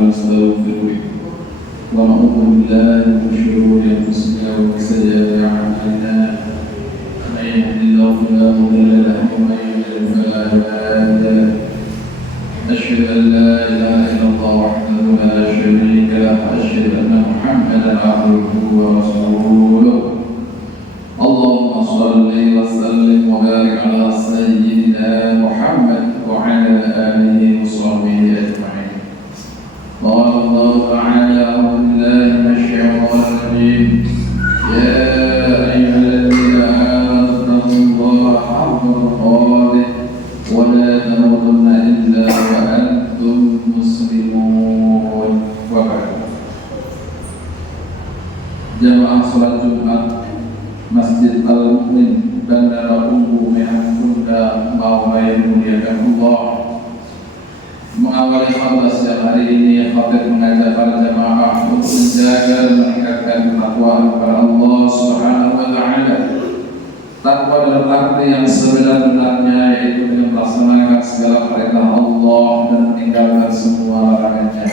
ونستغفره ونعوذ بالله من شرور أنفسنا ومن سيئات أعمالنا من يهد الله فلا مضل له ومن يضلل فلا هادي له أشهد أن لا إله إلا الله وحده لا شريك له وأشهد أن محمدا عبده ورسوله اللهم صل وسلم وبارك على سيدنا محمد وعلى آله وصحبه أجمعين. قال الله تعالى أعوذ بالله من الشيطان الرجيم يا أيها الذين آمنوا اتقوا الله حق تقاته ولا تموتن إلا وأنتم مسلمون. وبعد jamaah salat Jumat Masjid Al-Mu'min Bandara Umum yang Bunda Mawai muliakan Allah, mengawali khutbah siang hari ini khatib mengajak para jamaah untuk menjaga dan meningkatkan ketakwaan kepada Allah Subhanahu wa taala. Takwa dalam arti yang sebenar-benarnya, yaitu dengan melaksanakan segala perintah Allah dan meninggalkan semua larangannya.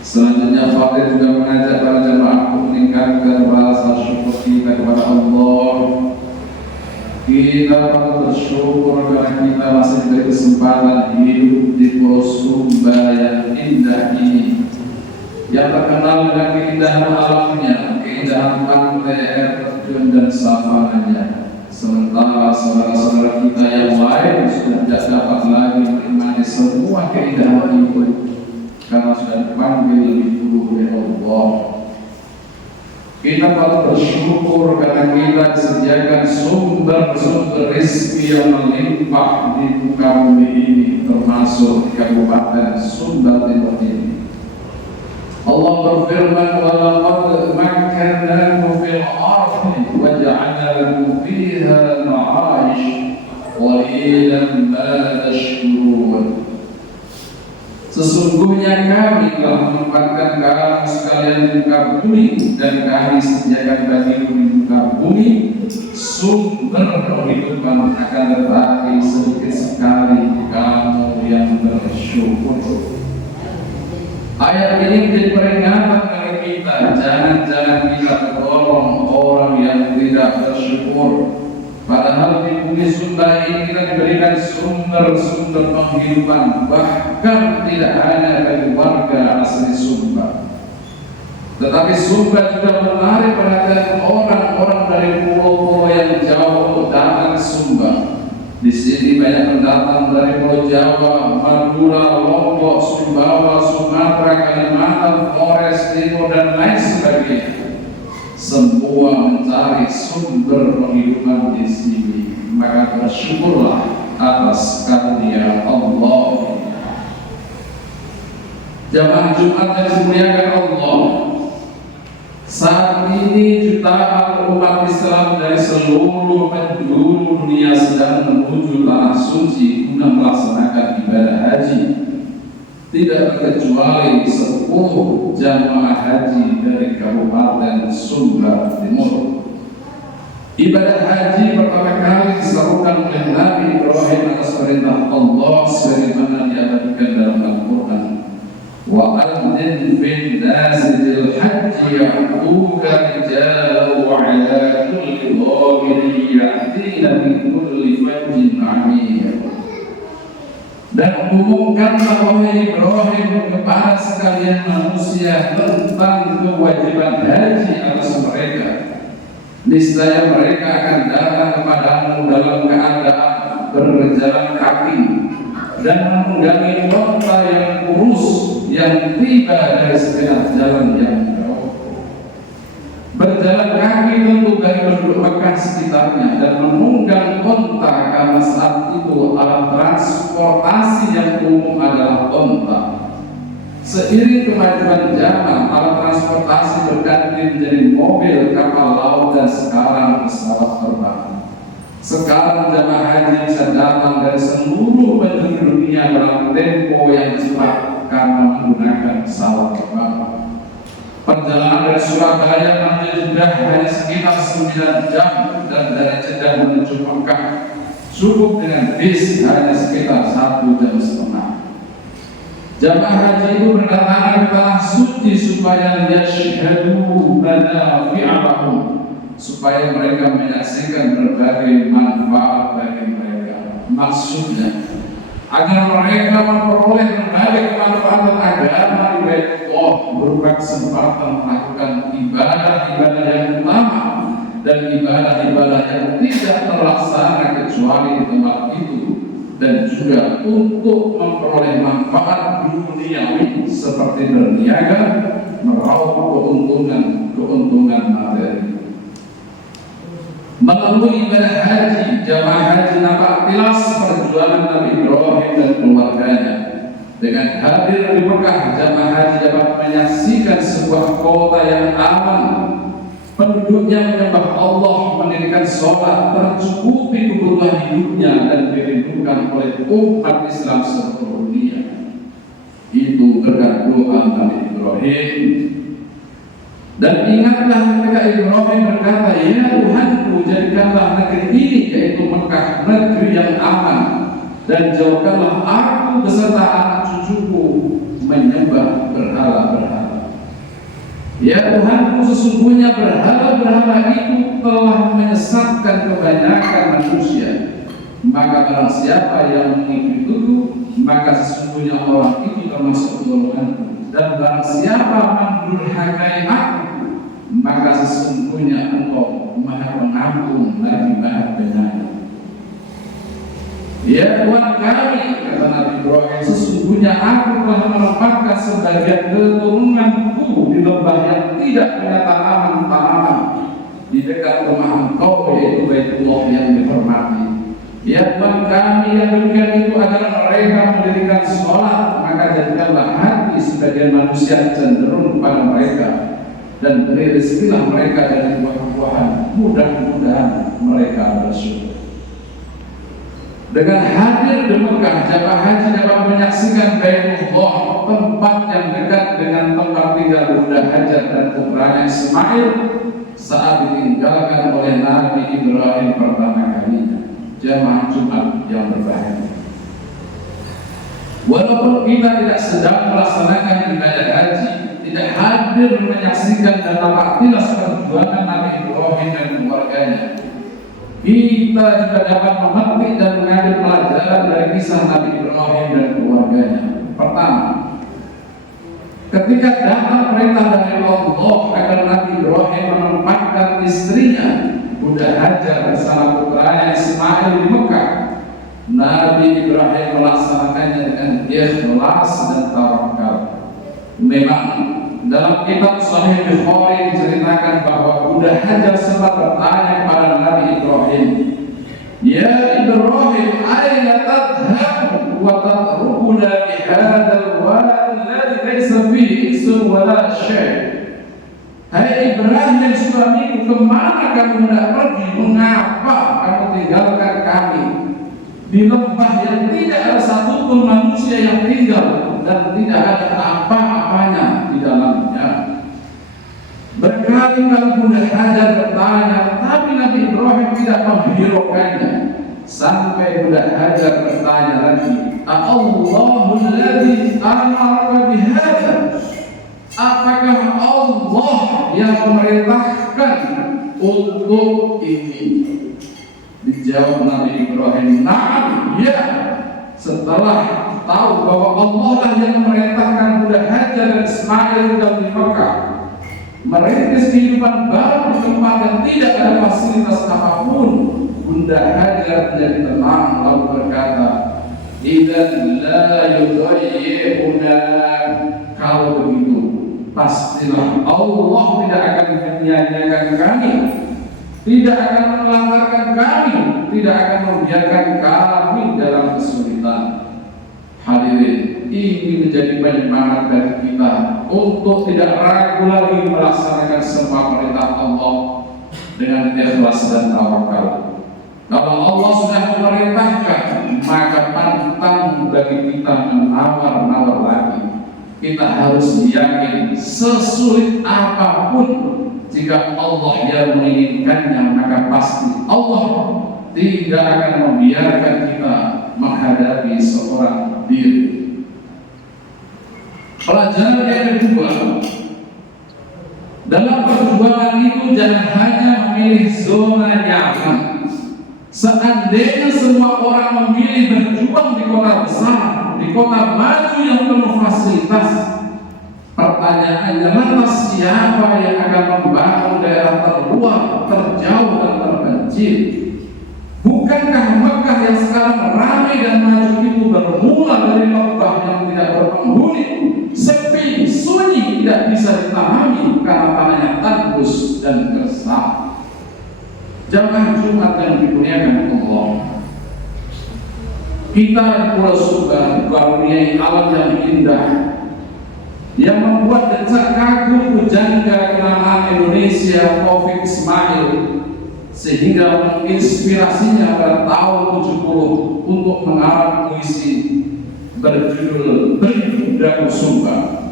Selanjutnya khatib juga mengajak para jamaah untuk meningkatkan rasa syukur kita kepada Allah. Kita patut bersyukur karena kita masih diberi kesempatan hidup di Pulau Sumba yang indah ini, yang terkenal dengan keindahan alamnya, keindahan pantai, air terjun dan savananya. Sementara saudara-saudara kita yang lain sudah tidak dapat lagi menikmati semua keindahan itu karena sudah dipanggil lebih dulu oleh Allah. Kita patut bersyukur karena kita disediakan sumber-sumber rezeki yang melimpah di muka bumi ini, termasuk di Kabupaten Sumba Timur ini. Allah berfirman, "Walaqad makkannakum fil ardi wa ja'alna lakum fiha ma'ayish qalilan ma tashkurun." Sesungguhnya kami telah menempatkan kamu sekalian di muka bumi, dan kami sediakan bagimu di muka bumi sumber kehidupan, akan tetapi sedikit sekali kamu yang bersyukur. Ayat ini menjadi peringatan bagi kita, jangan-jangan kita terdorong orang yang tidak bersyukur. Padahal di bumi Sumba ini kita diberikan sumber-sumber penghidupan, bahkan tidak hanya bagi warga asli Sumba, tetapi Sumba juga menarik perhatian orang-orang dari pulau-pulau yang jauh untuk datang ke Sumba. Di sini banyak pendatang dari Pulau Jawa, Madura, Lombok, Sumbawa, Sumatera, Kalimantan, Flores Timur dan lain sebagainya. Semua mencari sumber penghidupan di sini, maka bersyukurlah atas karunia Allah. Jamaah Jumat yang dimuliakan Allah, saat ini jutaan umat Islam dari seluruh penjuru dunia sedang menuju tanah suci guna melaksanakan ibadah haji. Tidak terkecuali 10 jamaah haji dari Kabupaten Sumba Timur. Ibadah haji pertama kali diserukan oleh Nabi Ibrahim atas perintah Allah sebagaimana diabadikan dalam Al-Quran. Wa adzin fin nasi bil haji ya'tuka rijalan wa 'ala kulli dhamirin ya'tina min kulli fajjin 'amiyah. Dan umumkanlah wahai Ibrahim kepada sekalian manusia tentang kewajiban haji atas mereka. Niscaya mereka akan datang kepadamu dalam keadaan berjalan kaki dan menunggangi unta yang kurus yang tiba dari setengah jalan yang jauh. Berjalan kaki tentu dari penduduk Mekah sekitarnya dan menunggang unta karena saat itu alat transportasi yang umum adalah unta. Seiring kemajuan zaman, alat transportasi berganti menjadi mobil, kapal laut, dan sekarang pesawat terbang. Sekarang jamaah haji bisa datang dari seluruh penjuru dunia dalam tempo yang cepat karena menggunakan pesawat terbang. Perjalanan dari Surabaya menuju Jeddah hanya sekitar 9 jam, dan dari Jeddah menuju Mekah cukup dengan bis hanya sekitar 1,5 jam. Jamaah haji itu berdatangan ke tanah suci supaya yashhadu manafi'a lahum, supaya mereka menyaksikan berbagai manfaat bagi mereka. Maksudnya agar mereka memperoleh berbagai kemanfaatan agama di Baitullah berupa kesempatan melakukan ibadah-ibadah yang utama dan ibadah-ibadah yang tidak terlaksana kecuali di tempat itu, dan juga untuk memperoleh manfaat duniawi seperti berniaga, meraup keuntungan materi. Melalui ibadah haji, jamaah haji nampak jelas perjuangan Nabi Ibrahim dan keluarganya. Dengan hadir di Mekah, jamaah haji dapat menyaksikan sebuah kota yang aman, penduduknya menyembah Allah, mendirikan sholat, tercukupi kebutuhan hidupnya, dan dirindukan oleh umat Islam seluruh dunia. Itu berkat doa Nabi Ibrahim. Dan ingatlah ketika Ibrahim berkata, "Ya Tuhanku, jadikanlah negeri ini, yaitu Mekah, negeri yang aman, dan jauhkanlah aku beserta anak cucuku menyembah berhala-berhala." Ya Tuhanku, sesungguhnya berhala-berhala itu telah menyesatkan kebanyakan manusia. Maka barang siapa yang mengikutiku, maka sesungguhnya orang itu termasuk golonganku. Dan barang siapa mendurhakai aku, maka sesungguhnya Engkau Maha Pengampun lagi Maha Penyayang. Ya Tuhan kami, kata Nabi Ibrahim, sesungguhnya aku telah menempatkan sebagian keturunanku di lembah yang tidak punya tanaman di dekat rumah Engkau, yaitu Baitullah yang dihormati. Ya Tuhan kami, yang demikian itu agar mereka mendirikan sholat, maka jadikanlah hati sebagian manusia cenderung kepada mereka, dan beri rezekilah mereka dari buah-buahan, mudah-mudahan mereka bersyukur. Dengan hadir di Mekah, jamaah haji dapat menyaksikan Baitullah, tempat yang dekat dengan tempat tinggal Bunda Hajar dan putranya Ismail saat ditinggalkan oleh Nabi Ibrahim pertama kalinya. Jamaah Jumat yang berbahagia, walaupun kita tidak sedang melaksanakan ibadah haji, tidak hadir menyaksikan dan nampak jelas perjuangan Nabi Ibrahim dan keluarganya, kita juga dapat memetik dan mengambil pelajaran dari kisah Nabi Ibrahim dan keluarganya. Pertama, ketika datang perintah dari Allah agar Nabi Ibrahim menempatkan istrinya Bunda Hajar bersama putranya Ismail di Mekah, Nabi Ibrahim melaksanakannya dengan ikhlas dan tawakal. Memang dalam kitab Sahih Bukhari diceritakan bahwa Bunda Hajar sempat bertanya kepada Nabi Ibrahim, "Ya Ibrahim, aina tadhhabu wa tatrukuna bi hadzal wadi alladhi laysa fihi insun wala syai'?" Hai Ibrahim, suamiku, kemana kamu hendak pergi? Mengapa kamu tinggalkan kami di lembah yang tidak ada satupun manusia yang tinggal dan tidak ada apa-apanya di dalamnya? Berkali-kali Bunda Hajar bertanya, tapi Nabi Ibrahim tidak menghiraukannya. Sampai Bunda Hajar bertanya lagi, "Allahul ladzi amaraka bihadza?" Apakah Allah yang memerintahkan untuk ini? Dijawab Nabi Ibrahim, "Na'am, ya." Setelah tahu bahwa Allah lah yang memerintahkan Bunda Hajar dan Ismail di Mekah merintis kehidupan baru di tempat yang tidak ada fasilitas apapun, Bunda Hajar menjadi tenang lalu berkata, "Idzan la yudayyi'una." Kalau begitu, pastilah Allah tidak akan menyia-nyiakan kami, tidak akan melantarkan kami, tidak akan membiarkan kami dalam kesulitan. Hadirin, ini menjadi penyemangat bagi kita untuk tidak ragu lagi melaksanakan semua perintah Allah dengan ikhlas dan tawakal. Kalau Allah sudah memerintahkan, maka pantang bagi kita menawar-nawar lagi. Kita harus yakin sesulit apapun, jika Allah yang menginginkannya, maka pasti Allah tidak akan membiarkan kita menghadapi seorang diri. Pelajaran yang kedua, dalam perjuangan itu jangan hanya memilih zona nyaman. Seandainya semua orang memilih berjuang di kota besar, di kota maju yang penuh fasilitas, pertanyaannya lantas siapa yang akan membangun daerah terluar, terjauh dan terpencil? Bukankah Mekah yang sekarang ramai dan maju itu bermula dari lembah yang tidak berpenghuni, sepi, sunyi, tidak bisa dipahami karena tanahnya tandus dan gersang? Jamaah Jumat yang dimuliakan Allah, kita di Pulau Sumba dikaruniai alam yang indah yang membuat decak kagum pujangga kenamaan Indonesia Taufik Ismail sehingga menginspirasinya pada tahun 70 untuk mengarang puisi berjudul Rindu Sumba.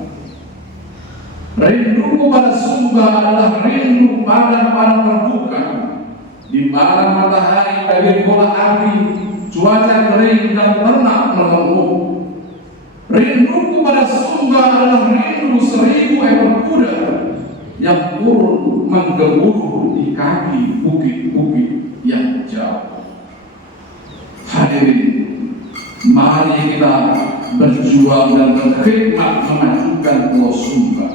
Rinduku pada Sumba adalah rindu padang terbuka, di mana matahari bagai bola api, cuaca kering dan ternak mengemuk. Rinduku pada Sumba adalah rindu 1000 ekor kuda yang turun menggemuruh di kaki bukit-bukit yang jauh. Hadirin, mari kita berjuang dan berkhidmat memajukan Pulau Sumba.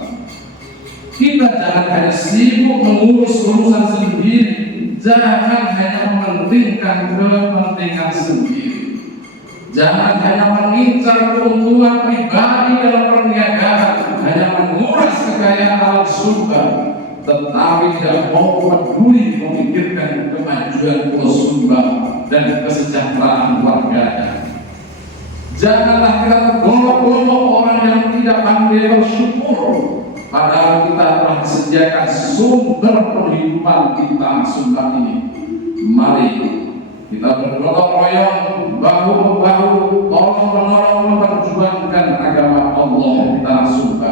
Kita jangan hanya sibuk mengurus urusan sendiri, jangan hanya mementingkan kepentingan sendiri, jangan hanya mengincar keuntungan pribadi dalam perniagaan, hanya menguras kekayaan alam Sumba, tetapi tidak mau peduli memikirkan kemajuan Pulau Sumba dan kesejahteraan warganya. Janganlah kita tergolong-golong orang yang tidak pandai bersyukur, padahal kita telah disediakan sumber penghidupan kita Sumba ini. Mari kita bergotong royong, bahu-membahu, tolong-menolong memperjuangkan agama Allah di tanah Sumba.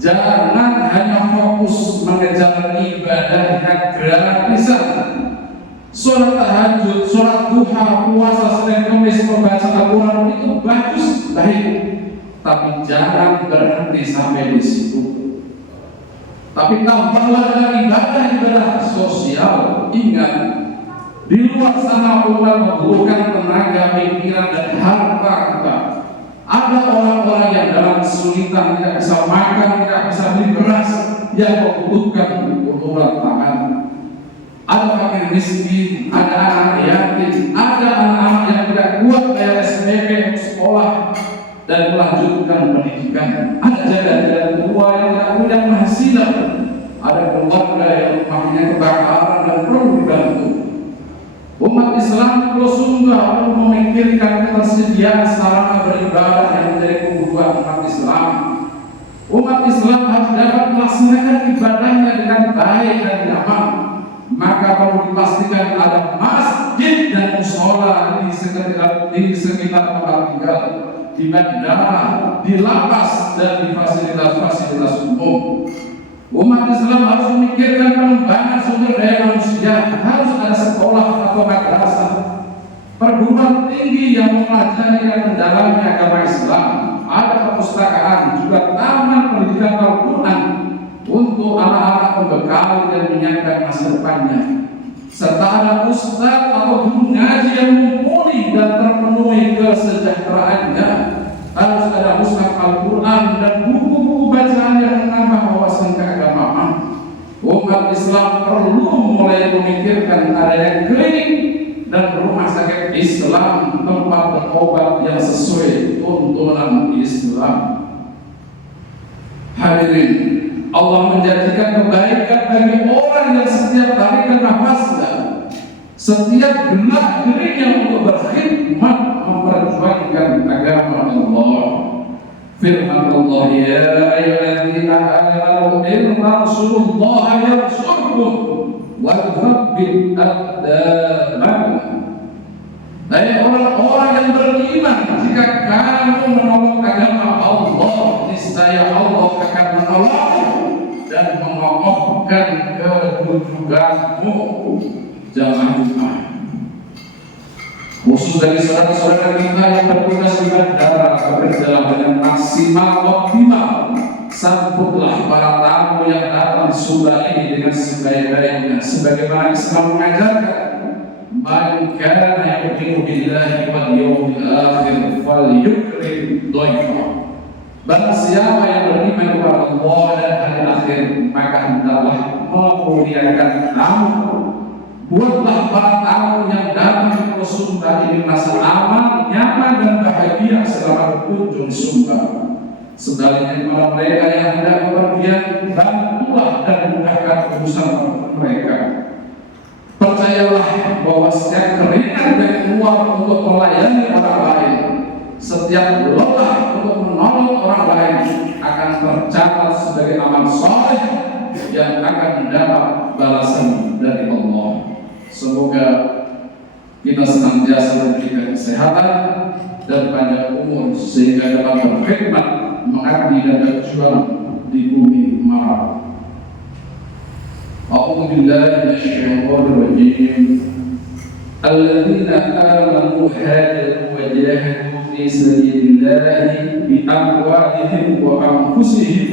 Jangan hanya fokus mengejar ibadah yang gratisan, sholat tahajud, sholat duha, puasa Senin Kamis, membaca Al-Quran itu bagus, baik, tapi jangan berhenti sampai di situ. Tapi tambahlah dengan ibadah sosial. Ingat, di luar sana umat membutuhkan tenaga, pikiran dan harta kita. Ada orang-orang yang dalam kesulitan, tidak bisa makan, tidak bisa beli beras, yang membutuhkan uluran tangan. Ada fakir miskin, ada anak yatim, ada anak-anak yang tidak kuat bayar SPP untuk sekolah dan melanjutkan pendidikan. Ada jalan-jalan tua yang tidak punya penghasilan, ada keluarga yang rumahnya kebakaran dan perlu dibantu. Umat Islam Pulau Sumba perlu memikirkan ketersediaan sarana beribadah yang menjadi kebutuhan umat Islam. Umat Islam harus dapat melaksanakan ibadahnya dengan baik dan nyaman. Maka perlu dipastikan ada masjid dan musola di sekitar tempat tinggal, di bandara, di lapas, dan di fasilitas-fasilitas umum. Umat Islam harus memikirkan pengembangan sumber daya manusia. Harus ada sekolah atau madrasah, perguruan tinggi yang mempelajari dan mendalami agama Islam. Ada perpustakaan, juga taman pendidikan Al-Quran untuk anak-anak pembekal dan menyiapkan masa depannya. Serta ada ustadz atau guru ngaji yang mumpuni dan terpenuhi kesejahteraannya. Harus ada mushaf Al-Quran dan buku-buku bacaan yang menambah wawasan keagamaan. Umat Islam perlu mulai memikirkan adanya klinik dan rumah sakit Islam, tempat berobat yang sesuai tuntunan Islam. Hadirin, Allah menjanjikan kebaikan bagi orang yang setiap tarikan nafasnya, setiap gerak-geriknya untuk berkhidmat memperjuangkan agama Allah. Firman Allah, ya ayyuhalladzina amanu in tansurullaha yansurkum wa yuthabbit aqdamakum. Hai orang-orang yang beriman, jika kamu menolong agama Allah, niscaya Allah akan menolongmu dan mengokohkan kedudukanmu. Jangan lupa khusus dari saudara-saudara kita yang bertugas di bandara, bekerjalah dengan maksimal optimal. Sambutlah para tamu yang datang surga ini dengan sebaik-baiknya, sebagaimana Islam mengajarkan. Man kana yu'minu billahi wal yawmil akhir falyukrim dhaifahu. Barang siapa yang beriman kepada Allah dan hari akhir, maka hendaklah memuliakan tamu. Buatlah para tamu yang datang ke surga ini merasa aman, nyaman dan bahagia selama berkunjung surga. Sebaliknya kepada mereka yang hendak bepergian, bantulah dan mudahkan urusan mereka. Percayalah bahwa setiap keringat yang keluar untuk melayani orang lain, setiap lelah untuk menolong orang lain akan tercatat sebagai amal soleh yang akan mendapat balasan dari Allah. Semoga kita senantiasa diberikan kesehatan dan panjang umur sehingga dapat berkhidmat, mengabdi dan berjuang di bumi Mara. A'udzu billahi minasyaitonir rajim. Alladzina amanu hajaru wa jahadu fi sabilillahi bi amwalihim wa anfusihim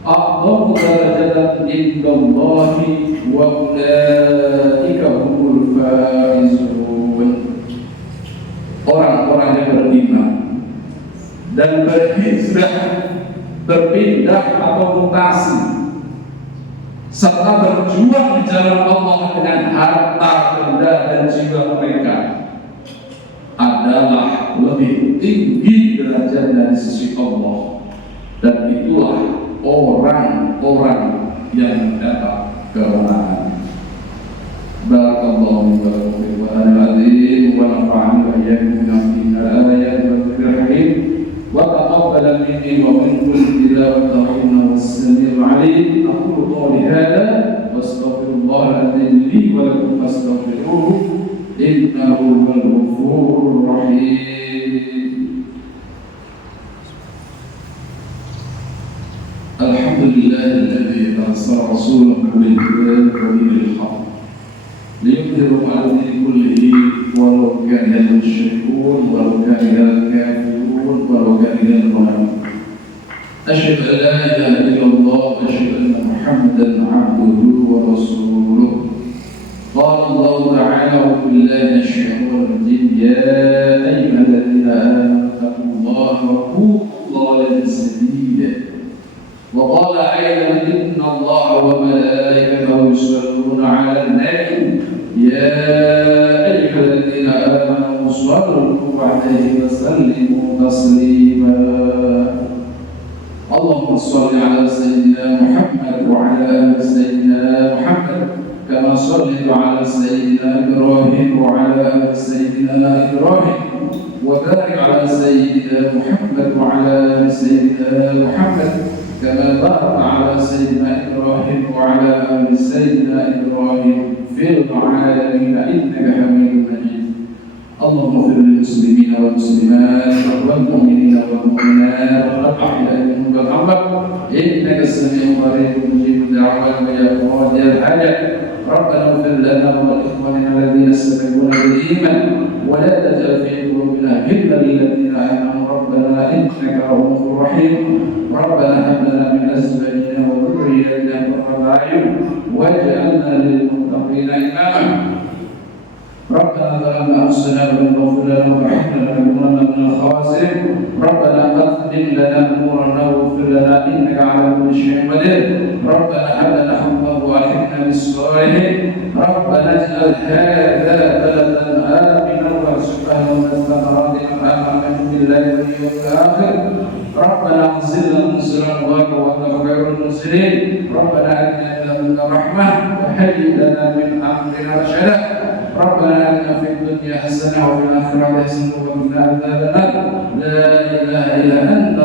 a'dhamu darajatan indallahi wa ulaika humul faizun. Orang-orang yang beriman dan berhijrah, berpindah atau mutasi, serta berjuang di jalan Allah dengan harta, benda dan jiwa mereka adalah lebih tinggi derajat dari sisi Allah, dan itulah orang-orang yang mendapat kemenangan. Barakallahu wa bihamdihi wa nafa'ani wa iyyakum min al-ayati wa dhikril hakim wa taqabbal minni wa minkum tilawatahu innahu as-sami'ul 'alim. Aqulu qawli hadha wa astaghfirullah al-'azim li wa lakum fastaghfiruhu innahu huwal ghafurur rahim. Alhamdulillahilladzi arsala rasulahu bil huda wa dinil haqq liyudhhirahu 'ala dini kullihi walau karihal musyrikun walau karihal kafirun walau karihal zalimun. Asyhadu an la ilaha illallah wa asyhadu anna Muhammadan 'abduhu wa rasuluh. Qala Allah ta'ala wa billahi asy-syaitonir rajim. Ya ayyuhalladzina amanu taqullaha wa qulu qawlan sadida. Wa qala aydan inna Allaha wa malaikatahu yusalluna 'alan nabi. Ya ayyuhalladzina amanu shallu 'alaihi wa sallimu taslima. Allahumma shalli 'ala sayyidina Muhammad wa 'ala ali sayyidina Muhammad kama shallaita 'ala sayyidina Ibrahim wa 'ala ali sayyidina Ibrahim wa barik 'ala sayyidina Muhammad wa 'ala ali sayyidina Muhammad kama barakta 'ala sayyidina Ibrahim wa 'ala ali sayyidina Ibrahim fil 'alamin innaka Hamidum Majid. Allahumma ighfir lil muslimina wal muslimat wal mu'minina wal mu'minat wal ahya'i minhum wal amwat innaka as-sami'ul 'alim mujibud da'wat wa ya qadiyal hajat. Rabbana ighfir lana wa li ikhwanina alladhina sabaquna bil iman wa la taj'al fi qulubina ghillan lil ladzina amanu rabbana innaka ra'ufur rahim. Rabbana hab lana min azwajina wa dhurriyyatina qurrata a'yun waj'alna lil muttaqina imama. ربنا ظلمنا أنفسنا وإن لم تغفر لنا وترحمنا لنكونن من الخاسرين. ربنا أتمم لنا نورنا واغفر لنا إنك على كل شيء قدير. ربنا هب لنا حكما وألحقنا بالصالحين. ربنا اجعل هذا بلدا آمنا وارزق أهله من الثمرات من آمن منهم بالله واليوم الآخر. ربنا انزلنا منزلا مباركا وأنت خير المنزلين. ربنا آتنا من لدنك رحمة وهيئ لنا من أمرنا رشدا. ربنا آتنا في الدنيا حسنة وفي الآخرة حسنة وقنا عذاب النار. لا إله إلا أنت